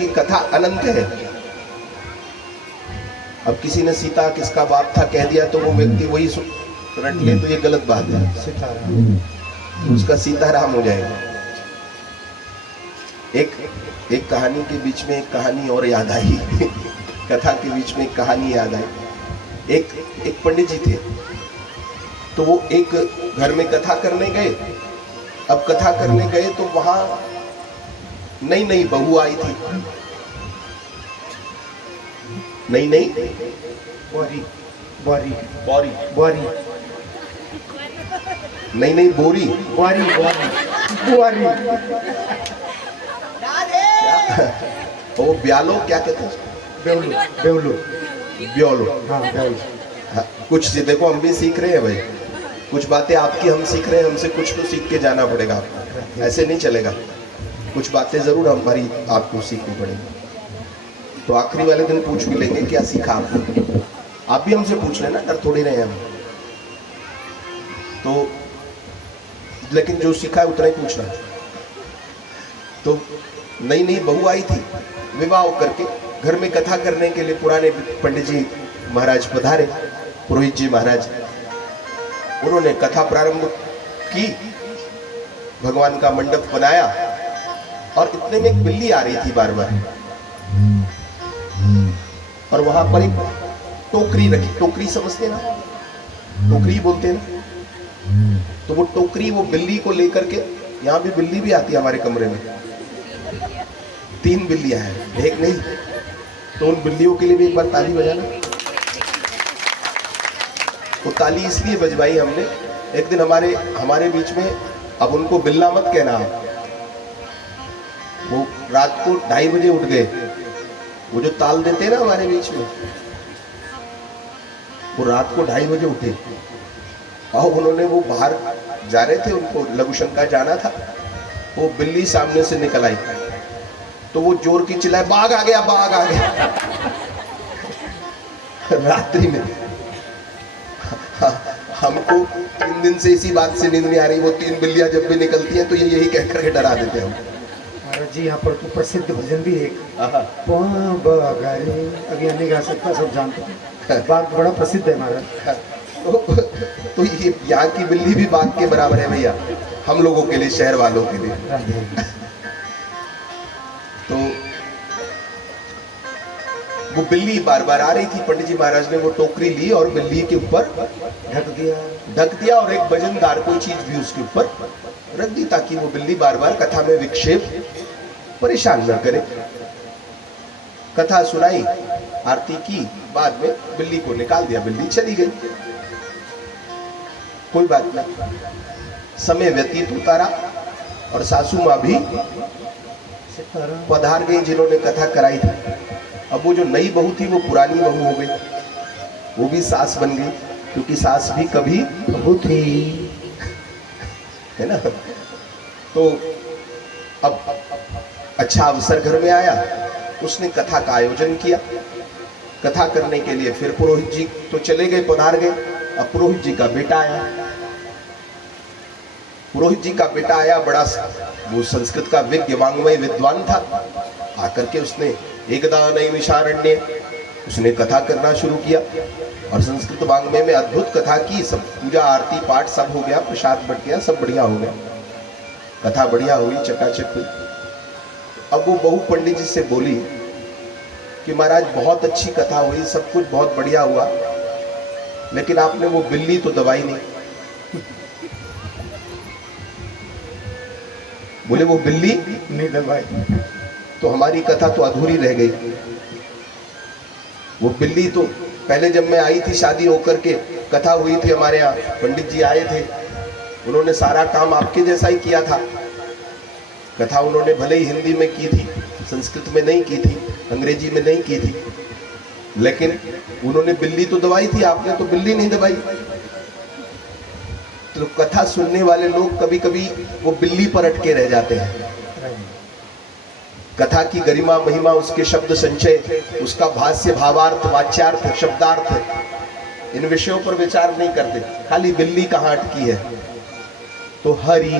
जबकि कथा अनंत है। अब किसी ने सीता किसका बाप था कह दिया तो वो व्यक्ति वही रट ले तो ये गलत बात है, उसका सीताराम हो जाएगा। एक कहानी के बीच में एक कहानी और याद आई कथा के बीच में एक कहानी याद आई। एक पंडित जी थे, तो वो एक घर में कथा करने गए। अब कथा करने गए तो वहां नई नई बहू आई थी, नई नई बोरी बोरी बोरी बोरी नई नई बोरी बोरी बोरी वो ब्यालो क्या कहते हैं, बेवलू बेवलू ब्योलो। हाँ बेवलू। हाँ, कुछ से देखो हम भी सीख रहे हैं भाई, कुछ बातें आपकी हम सीख रहे हैं, हमसे कुछ तो सीख के जाना पड़ेगा आपको, ऐसे नहीं चलेगा। कुछ बातें जरूर हमारी आपको सीखनी पड़ेगी। तो आखिरी वाले दिन पूछ भी लेंगे क्या सीखा आपने, आप भी हमसे पूछ लेना, डर थोड़ी रहे हम। तो लेकिन जो सीखा है उतना ही पूछना। तो नई नई बहू आई थी, विवाह करके घर में कथा करने के लिए पुराने पंडित जी महाराज पधारे, पुरोहित जी महाराज। उन्होंने कथा प्रारंभ की, भगवान का मंडप बनाया और इतने में एक बिल्ली आ रही थी बार बार, और वहां पर एक टोकरी रखी। टोकरी समझते ना, टोकरी बोलते हैं ना, तो वो टोकरी वो बिल्ली को लेकर के, यहाँ भी बिल्ली भी आती है हमारे कमरे में, 3 बिल्लियां हैं, एक नहीं। तो उन बिल्लियों के लिए भी एक बार ताली बजाना। वो ताली इसलिए बजवाई हमने, एक दिन हमारे बीच में, अब उनको बिल्ला मत कहना, वो रात को 2:30 बजे उठ गए। वो जो ताल देते हैं ना हमारे बीच में, वो रात को 2:30 बजे उठे और उन्होंने, वो बाहर जा रहे थे, उनको लघु शंका जाना था। वो बिल्ली सामने से निकल आई तो वो जोर की चिल्लाए, बाघ आ गया, बाघ आ गया रात्रि में। हमको 3 दिन से इसी बात से नींद नहीं आ रही। वो 3 बिल्लियां जब भी निकलती हैं तो ये यही कह करके डरा देते हैं हम। महाराज जी यहाँ पर तो प्रसिद्ध भजन भी है एक, अभी नहीं गा सकता, सब जानते हैं, बाघ बड़ा प्रसिद्ध है महाराज। तो ये यहाँ की बिल्ली भी बाघ के बराबर है भैया, हम लोगों के लिए, शहर वालों के लिए। तो वो बिल्ली बार बार आ रही थी, पंडित जी महाराज ने वो टोकरी ली और बिल्ली के ऊपर ढक दिया और एक वजनदार कोई चीज भी उसके ऊपर रख दी, ताकि वो बिल्ली बार बार कथा में विक्षेप, परेशान न करे। कथा सुनाई, आरती की, बाद में बिल्ली को निकाल दिया, बिल्ली चली गई, कोई बात नहीं। समय व्यतीत होता रहा और सासू माँ भी पधार गई जिन्होंने कथा कराई थी। अब वो जो नई बहू थी वो पुरानी बहू हो गई, वो भी सास बन गई, क्योंकि सास भी कभी बहू थी, है ना। तो अब अच्छा अवसर घर में आया, उसने कथा का आयोजन किया। कथा करने के लिए फिर पुरोहित जी तो चले गए, पधार गए। अब पुरोहित जी का बेटा आया, पुरोहित जी का बेटा आया, बड़ा वो संस्कृत का विज्ञ वांग्मय विद्वान था। आकर के उसने एकदा नैमिषारण्ये, उसने कथा करना शुरू किया और संस्कृत वांग्मय में अद्भुत कथा की। सब पूजा आरती पाठ सब हो गया, प्रसाद बट गया, सब बढ़िया हो गया, कथा बढ़िया हुई, चकाचक हुई। अब वो बहू पंडित जी से बोली कि महाराज बहुत अच्छी कथा हुई, सब कुछ बहुत बढ़िया हुआ, लेकिन आपने वो बिल्ली तो दबाई नहीं। बोले वो बिल्ली नहीं दबाई तो हमारी कथा तो अधूरी रह गई। वो बिल्ली तो पहले जब मैं आई थी शादी होकर के, कथा हुई थी हमारे यहाँ, पंडित जी आए थे, उन्होंने सारा काम आपके जैसा ही किया था। कथा उन्होंने भले ही हिंदी में की थी, संस्कृत में नहीं की थी, अंग्रेजी में नहीं की थी, लेकिन उन्होंने बिल्ली तो दबाई थी, आपने तो बिल्ली नहीं दबाई। तो कथा सुनने वाले लोग कभी कभी वो बिल्ली पर अटके रह जाते हैं। कथा की गरिमा महिमा, उसके शब्द संचय, उसका भाष्य, भावार्थ, वाच्यार्थ, शब्दार्थ, इन विषयों पर विचार नहीं करते, खाली बिल्ली कहाँ अटकी है। तो हरि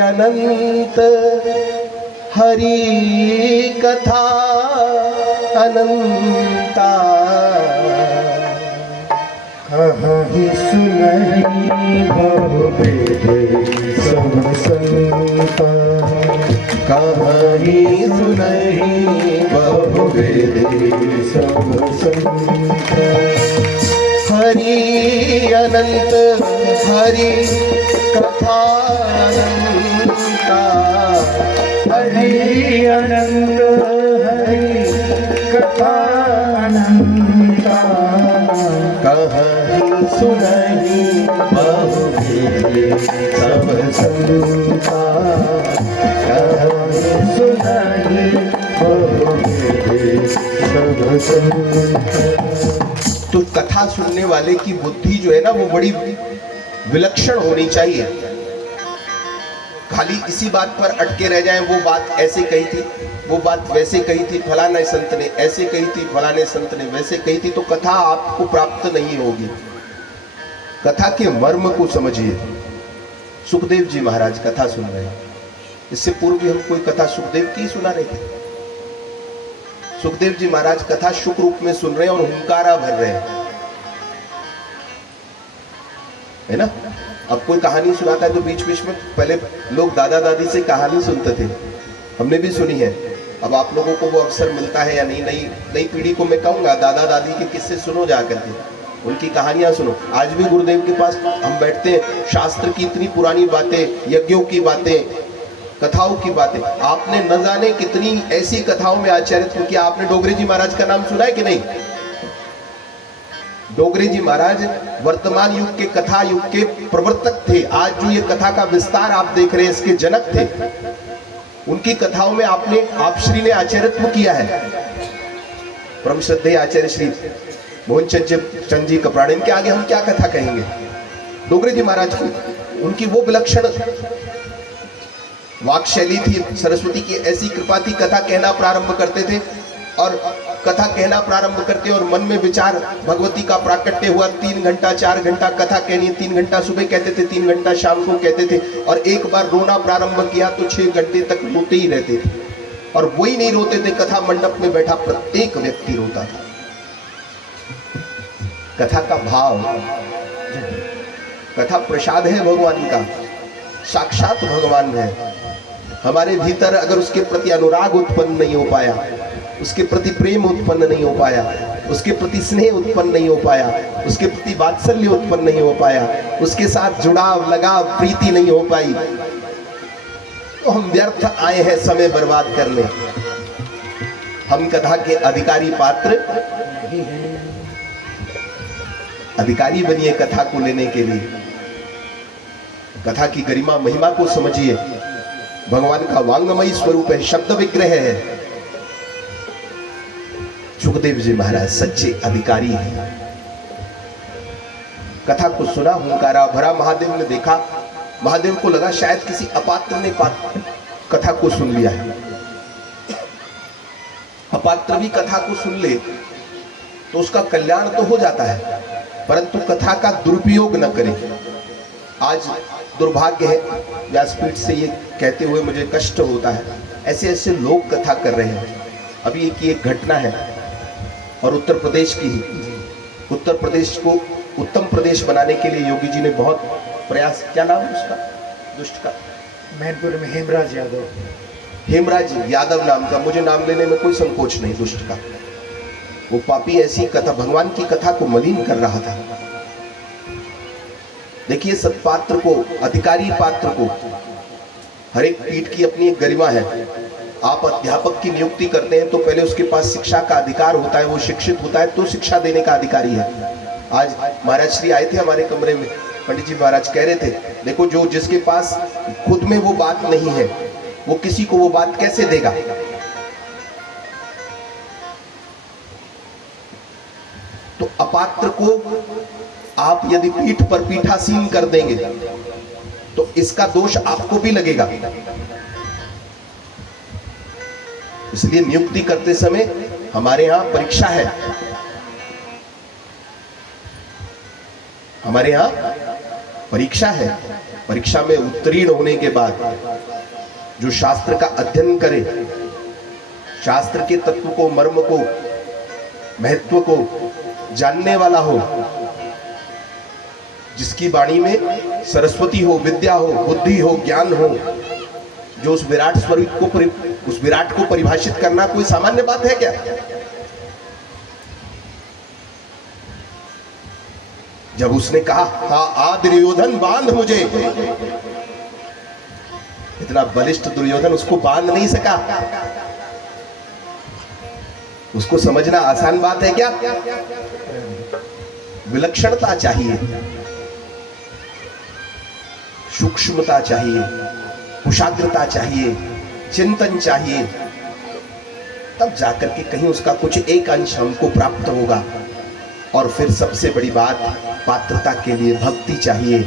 अनंत हरि कथा अनंता, कहीं सुनहि बहुवेद सब संता, कहीं सुनहि बहुवेद सब संता। हरि अनंत हरि कथा अनंता, हरि अनंत हरि कथा अनंता, कहीं सुनहि बहुवेद सब संता, कहीं सुनहि बहुवेद सब संता। तो कथा सुनने वाले की बुद्धि जो है ना वो बड़ी विलक्षण होनी चाहिए। खाली इसी बात पर अटके रह जाएं, वो बात ऐसे कही थी, वो बात वैसे कही थी, फलाने संत ने ऐसे कही थी, फलाने संत ने वैसे कही थी, तो कथा आपको प्राप्त नहीं होगी। कथा के मर्म को समझिए। सुखदेव जी महाराज कथा सुन रहे हैं। इससे पूर्व भी हम कोई कथा सुखदेव की सुना रहे थे। सुखदेव जी महाराज कथा शुक रूप में सुन रहे हैं और हुंकारा भर रहे हैं, है ना। अब कोई कहानी सुनाता है तो बीच बीच में पहले लोग दादा दादी से कहानी सुनते थे, हमने भी सुनी है। अब आप लोगों को वो अवसर मिलता है या नहीं, नई पीढ़ी को मैं कहूंगा दादा दादी के किस्से सुनो जाकर के, उनकी कहानियां सुनो। आज भी गुरुदेव के पास हम बैठते हैं, शास्त्र की इतनी पुरानी बातें, यज्ञों की बातें, कथाओं की बातें, आपने न जाने कितनी ऐसी कथाओं में आचार्य किया। आपने डोगरे जी महाराज का नाम सुना है कि नहीं? डोगरे जी महाराज वर्तमान युग के कथा युग के प्रवर्तक थे। आज जो ये कथा का विस्तार आप देख रहे हैं इसके जनक थे। उनकी कथाओं में आप श्री ने आचार्यत्व किया है। परम श्रद्धेय आचार्य श्री मोहन चंद जी कपराड़े, इनके आगे हम क्या कथा कहेंगे। डोगरे जी महाराज को उनकी वो विलक्षण वाक शैली थी, सरस्वती की ऐसी कृपा थी, कथा कहना प्रारंभ करते थे और कथा कहना प्रारंभ करते और मन में विचार भगवती का प्राकट्य हुआ। 3 घंटा 4 घंटा कथा कहनी, 3 घंटा सुबह कहते थे, 3 घंटा शाम को कहते थे, और एक बार रोना प्रारंभ किया तो 6 घंटे तक रोते ही रहते थे। और वही नहीं रोते थे, कथा मंडप में बैठा प्रत्येक व्यक्ति रोता था। कथा का भाव, कथा प्रसाद है भगवान का, साक्षात भगवान है। हमारे भीतर अगर उसके प्रति अनुराग उत्पन्न नहीं हो पाया, उसके प्रति प्रेम उत्पन्न नहीं हो पाया, उसके प्रति स्नेह उत्पन्न नहीं हो पाया, उसके प्रति वात्सल्य उत्पन्न नहीं हो पाया, उसके साथ जुड़ाव लगाव प्रीति नहीं हो पाई, तो हम व्यर्थ आए हैं समय बर्बाद करने। हम कथा के अधिकारी पात्र अधिकारी बनिए कथा को लेने के लिए। कथा की गरिमा महिमा को समझिए। भगवान का वांगमयी स्वरूप है, शब्द विग्रह है। सुखदेव जी महाराज सच्चे अधिकारी हैं। कथा को सुना, हुंकारा भरा। महादेव ने देखा, महादेव को लगा शायद किसी अपात्र ने कथा को सुन लिया है। अपात्र भी कथा को सुन ले तो उसका कल्याण तो हो जाता है, परंतु कथा का दुरुपयोग न करे। आज दुर्भाग्य है, व्यासपीठ से ये कहते हुए मुझे कष्ट होता है, ऐसे ऐसे लोग कथा कर रहे हैं। अभी एक घटना है और उत्तर प्रदेश की ही। उत्तर प्रदेश को उत्तम प्रदेश बनाने के लिए योगी जी ने बहुत प्रयास, क्या नाम है उसका दुष्ट का? मैनपुर में हेमराज यादव, हेमराज यादव नाम का, मुझे नाम लेने में कोई संकोच नहीं, दुष्ट का। वो पापी ऐसी कथा, भगवान की कथा को मलिन कर रहा था। देखिए, सत्पात्र को, अधिकारी पात्र को, हर एक पीठ की अपनी एक गरिमा है। आप अध्यापक की नियुक्ति करते हैं तो पहले उसके पास शिक्षा का अधिकार होता है, वो शिक्षित होता है तो शिक्षा देने का अधिकारी है। आज महाराज श्री आए थे हमारे कमरे में, पंडित जी महाराज कह रहे थे, देखो जो जिसके पास खुद में वो बात नहीं है वो किसी को वो बात कैसे देगा। तो अपात्र को आप यदि पीठ पर पीठासीन कर देंगे तो इसका दोष आपको भी लगेगा। इसलिए नियुक्ति करते समय हमारे यहां परीक्षा है, हमारे यहां परीक्षा है। परीक्षा में उत्तीर्ण होने के बाद जो शास्त्र का अध्ययन करे, शास्त्र के तत्व को, मर्म को, महत्व को जानने वाला हो, जिसकी वाणी में सरस्वती हो, विद्या हो, बुद्धि हो, ज्ञान हो, जो उस विराट स्वरूप को उस विराट को परिभाषित करना कोई सामान्य बात है क्या? जब उसने कहा हाँ आ दुर्योधन बांध मुझे, इतना बलिष्ठ दुर्योधन उसको बांध नहीं सका। उसको समझना आसान बात है क्या? विलक्षणता चाहिए, सूक्ष्मता चाहिए, कुशाग्रता चाहिए, चिंतन चाहिए, तब जाकर के कहीं उसका कुछ एक अंश हमको प्राप्त होगा। और फिर सबसे बड़ी बात, पात्रता के लिए भक्ति चाहिए।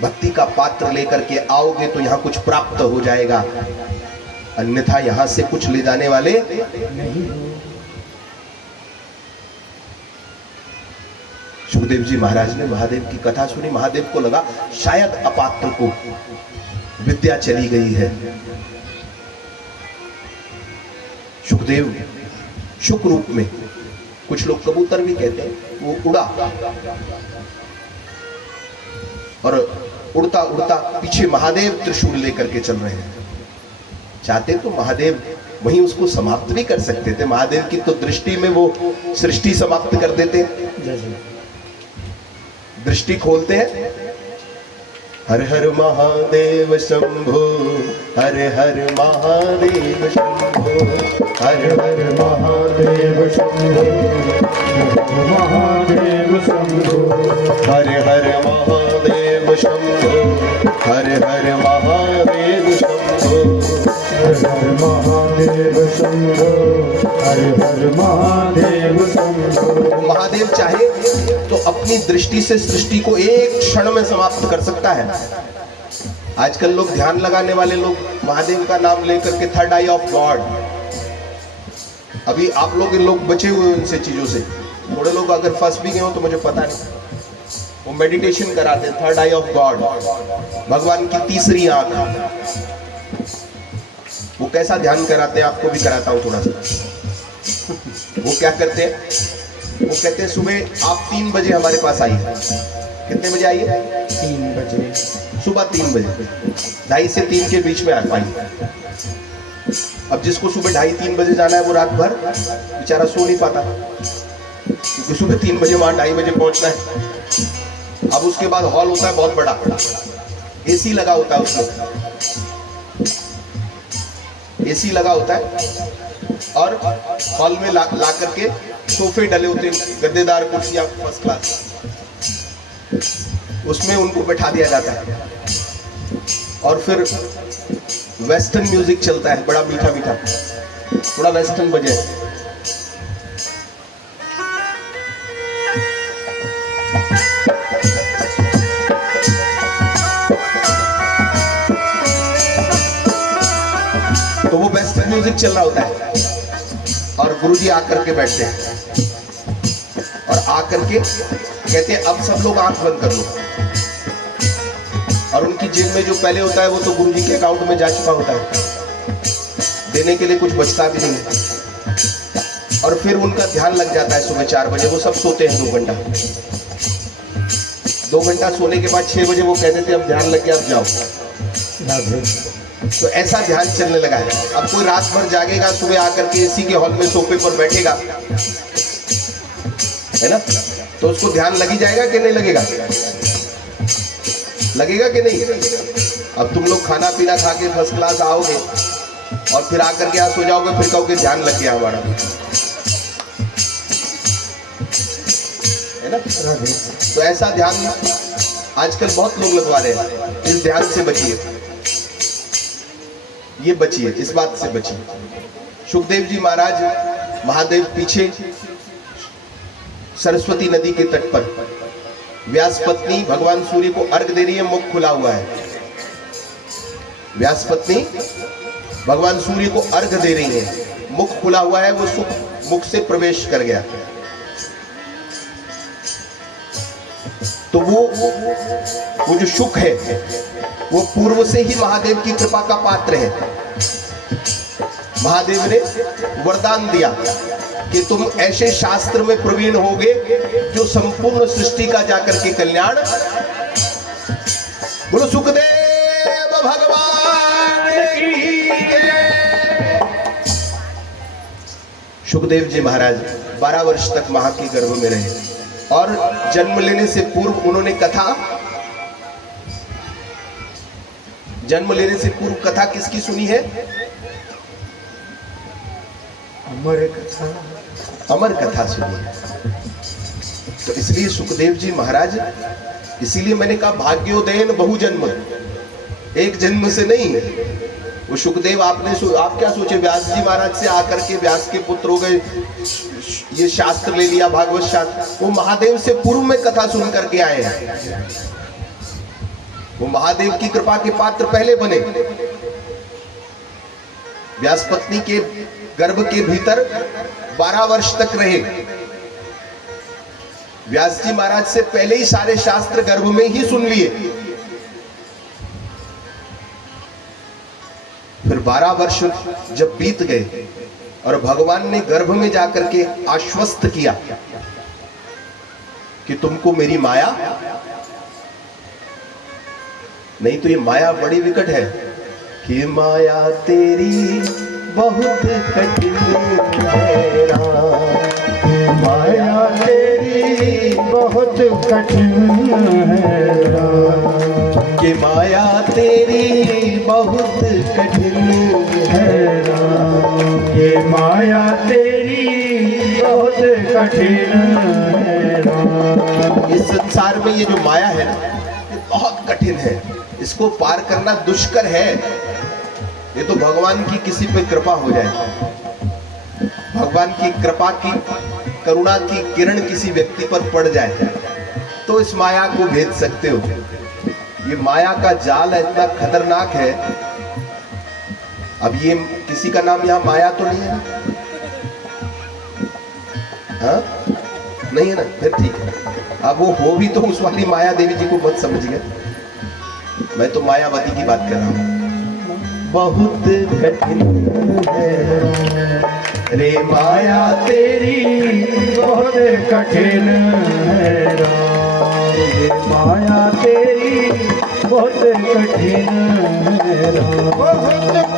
भक्ति का पात्र लेकर के आओगे तो यहां कुछ प्राप्त हो जाएगा, अन्यथा यहां से कुछ ले जाने वाले नहीं। सुखदेव जी महाराज ने महादेव की कथा सुनी। महादेव को लगा शायद अपात्र को विद्या चली गई है। सुखदेव शुक रूप में, कुछ लोग कबूतर भी कहते हैं, वो उड़ा और उड़ता उड़ता पीछे महादेव त्रिशूल लेकर के चल रहे हैं। चाहते तो महादेव वहीं उसको समाप्त भी कर सकते थे। महादेव की तो दृष्टि में वो सृष्टि समाप्त कर देते। दृष्टि खोलते हैं, हर हर महादेव शंभो, हर हर महादेव शंभो, हर हर महादेव शंभो, महादेव शंभो, हर हर महादेव शंभो, हर हर महादेव शंभो, हर हर महादेव शंभो, हर हर महादेव शंभो। महादेव चाहे तो अपनी दृष्टि से सृष्टि को एक क्षण में समाप्त कर सकता है। आजकल लोग, ध्यान लगाने वाले लोग, महादेव का नाम लेकर के थर्ड आई ऑफ गॉड, अभी आप लोग बचे हुए उनसे चीजों से। थोड़े लोग अगर फंस भी गए हो तो मुझे पता नहीं, वो मेडिटेशन कराते हैं थर्ड आई ऑफ गॉड, भगवान की तीसरी आंख। वो कैसा ध्यान कराते हैं, आपको भी कराता हूं थोड़ा सा। वो क्या करते हैं, वो कहते हैं सुबह आप 3 बजे हमारे पास आइए। कितने बजे आइए? 3 बजे, सुबह 3 बजे, 2:30 से 3 के बीच में आ पाइए। अब जिसको सुबह 2:30-3 बजे जाना है वो रात भर बेचारा सो नहीं पाता, क्योंकि सुबह 3 बजे वहां 2:30 बजे पहुंचना है। अब उसके बाद हॉल होता है बहुत बड़ा, एसी लगा होता है उसमें, एसी लगा होता है, और हॉल में ला करके सोफे डले होते हैं, गद्देदार कुर्सियां फर्स्ट क्लास, उसमें उनको बैठा दिया जाता है। और फिर वेस्टर्न म्यूजिक चलता है, बड़ा मीठा मीठा, थोड़ा वेस्टर्न बजे। तो वो वेस्टर्न म्यूजिक चल रहा होता है और गुरुजी आकर के बैठते हैं और आकर के कहते हैं अब सब लोग आंख बंद कर लो। और उनकी जेब में जो पहले होता है वो तो गुरुजी के अकाउंट में जा चुका होता है, देने के लिए कुछ बचता भी नहीं। और फिर उनका ध्यान लग जाता है सुबह 4 बजे, वो सब सोते हैं 2 घंटा। 2 घंटा सोने के बाद 6 बजे वो कहते थे अब ध्यान लग गया, अब जाओ। तो ऐसा ध्यान चलने लगा है। अब कोई रात भर जागेगा, सुबह आकर के एसी के हॉल में सोफे पर बैठेगा, है ना, तो उसको ध्यान लग ही जाएगा कि नहीं लगेगा? लगेगा कि नहीं? अब तुम लोग खाना पीना खा के फर्स्ट क्लास आओगे और फिर आकर के यहाँ सो जाओगे, फिर कहोगे ध्यान लग गया हमारा, है ना। तो ऐसा ध्यान आजकल बहुत लोग लगवा रहे हैं। इस ध्यान से बचिए, ये बचिए, इस बात से बचिए। सुखदेव जी महाराज, महादेव पीछे सरस्वती नदी के तट पर, व्यास पत्नी भगवान सूर्य को अर्घ दे रही है, मुख खुला हुआ है। व्यास पत्नी भगवान सूर्य को अर्घ दे रही है, मुख खुला हुआ है, वो सुख मुख से प्रवेश कर गया। तो वो जो सुख है वो पूर्व से ही महादेव की कृपा का पात्र है। महादेव ने वरदान दिया कि तुम ऐसे शास्त्र में प्रवीण होगे जो संपूर्ण सृष्टि का जाकर के कल्याण। बोलो सुखदेव भगवान की जय। सुखदेव जी महाराज 12 वर्ष तक मां के गर्भ में रहे और जन्म लेने से पूर्व उन्होंने कथा किसकी सुनी है? अमर कथा सुनी है। तो इसलिए सुखदेव जी महाराज, इसीलिए मैंने कहा भाग्योदयन बहुजन्म, एक जन्म से नहीं। वो सुखदेव आप क्या सोचे, व्यास जी महाराज से आकर के व्यास के पुत्र हो गए, ये शास्त्र ले लिया भागवत शास्त्र। वो महादेव से पूर्व में कथा सुन करके आए हैं। वो महादेव की कृपा के पात्र पहले बने। व्यास पत्नी के गर्भ के भीतर 12 वर्ष तक रहे। व्यास जी महाराज से पहले ही सारे शास्त्र गर्भ में ही सुन लिए। फिर 12 वर्ष जब बीत गए और भगवान ने गर्भ में जाकर के आश्वस्त किया कि तुमको मेरी माया, नहीं तो ये माया बड़ी विकट है कि माया तेरी बहुत कठिन है राम, माया तेरी बहुत कठिन है राम, कि माया तेरी बहुत कठिन है राम, ये माया तेरी बहुत कठिन है राम। इस संसार में ये जो माया है ना, ये बहुत कठिन है। इसको पार करना दुष्कर है। ये तो भगवान की किसी पे कृपा हो जाए, भगवान की कृपा की करुणा की किरण किसी व्यक्ति पर पड़ जाए तो इस माया को भेद सकते हो। ये माया का जाल इतना खतरनाक है। अब ये किसी का नाम यहाँ माया तो नहीं है ना? हाँ? नहीं है ना? फिर ठीक है। अब वो हो भी तो उस वाली माया देवी जी को मत समझिए, मैं तो मायावती की बात कर रहा हूँ। बहुत कठिन है रे माया तेरी, बहुत कठिन है राम, ये माया तेरी बहुत कठिन है राम, बहुत